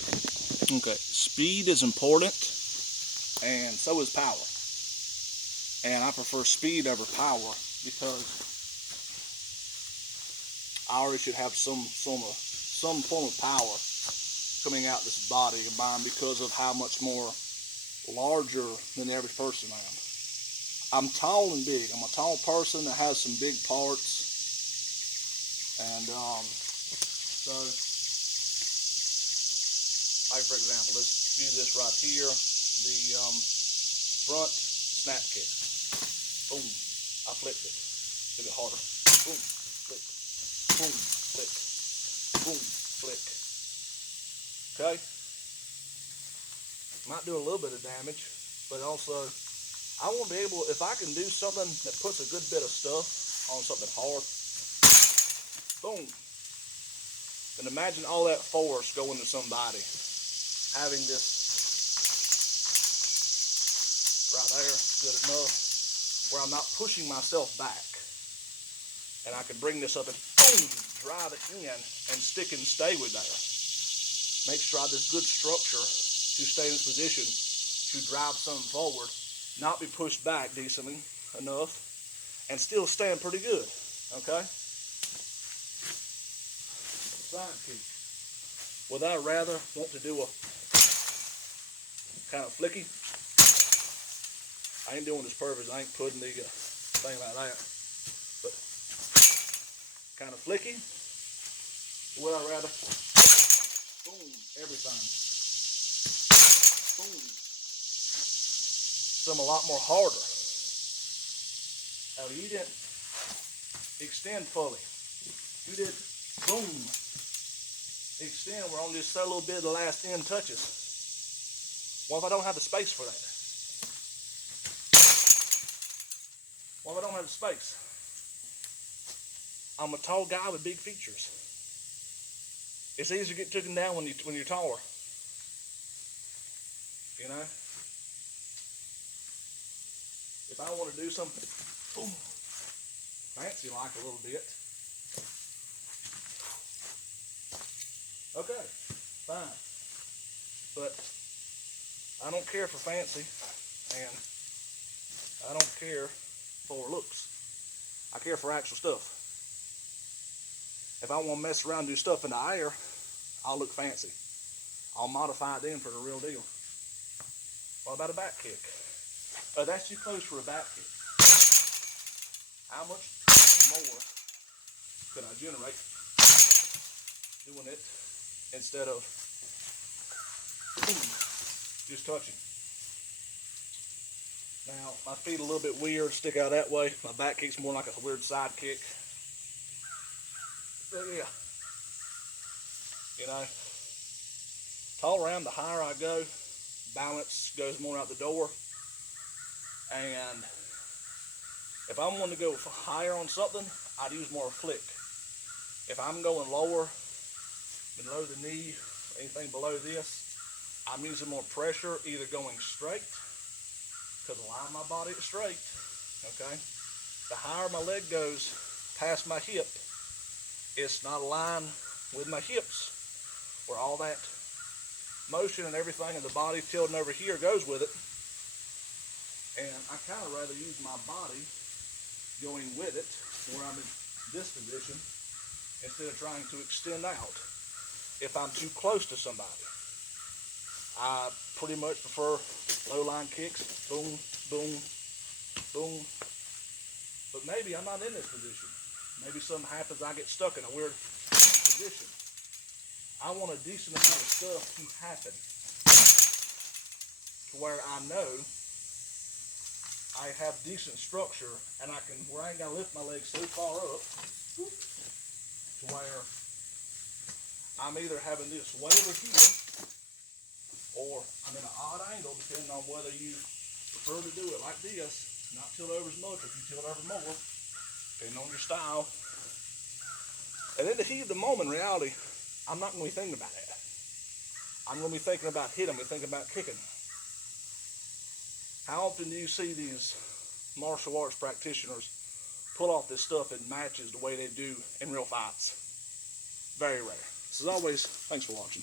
Okay, speed is important, and so is power. And I prefer speed over power because I already should have some form of power coming out this body of mine because of how much more larger than the average person I am. I'm tall and big. I'm a tall person that has some big parts, and so, like for example, let's do this right here, the front snap kick. Boom, I flipped it. A bit harder. Boom, flick. Boom, flick. Boom, flick. Okay? Might do a little bit of damage, but also I want to be able, if I can do something that puts a good bit of stuff on something hard, boom. And imagine all that force going to somebody. Having this right there, good enough, where I'm not pushing myself back. And I can bring this up and boom, drive it in and stick and stay with there. Make sure I have this good structure to stay in this position to drive something forward, not be pushed back decently enough, and still stand pretty good, okay? Side kick. Would I rather want to do a kind of flicky? I ain't doing this perfect. I ain't putting the thing like that. But kind of flicky. Would I rather? Boom, everything. Boom. Some a lot more harder. Now you didn't extend fully. You did boom. Extend where only just so little bit of the last end touches. What if I don't have the space for that? What if I don't have the space? I'm a tall guy with big features. It's easier to get taken down when you're taller. You know? If I want to do something, boom, fancy like a little bit. Okay, fine. But I don't care for fancy, and I don't care for looks. I care for actual stuff. If I want to mess around and do stuff in the air, I'll look fancy. I'll modify it then for the real deal. What about a back kick? That's too close for a back kick. How much more could I generate doing it instead of just touching? Now, my feet are a little bit weird, stick out that way. My back kick's more like a weird side kick. But yeah, you know, taller I am, the higher I go, balance goes more out the door. And if I'm wanting to go higher on something, I'd use more flick. If I'm going lower, below the knee, anything below this, I'm using more pressure, either going straight, because the line of my body is straight, okay? The higher my leg goes past my hip, it's not aligned with my hips, where all that motion and everything in the body tilting over here goes with it. And I kind of rather use my body going with it, where I'm in this position, instead of trying to extend out if I'm too close to somebody. I pretty much prefer low line kicks, boom, boom, boom. But maybe I'm not in this position. Maybe something happens, I get stuck in a weird position. I want a decent amount of stuff to happen to where I know I have decent structure, and where I ain't gotta lift my legs so far up to where I'm either having this way over here, or I'm in an odd angle, depending on whether you prefer to do it like this, not tilt over as much, or if you tilt over more, depending on your style. And in the heat of the moment, in reality, I'm not going to be thinking about that. I'm going to be thinking about hitting, I'm going to be thinking about kicking. How often do you see these martial arts practitioners pull off this stuff in matches the way they do in real fights? Very rare. As always, thanks for watching.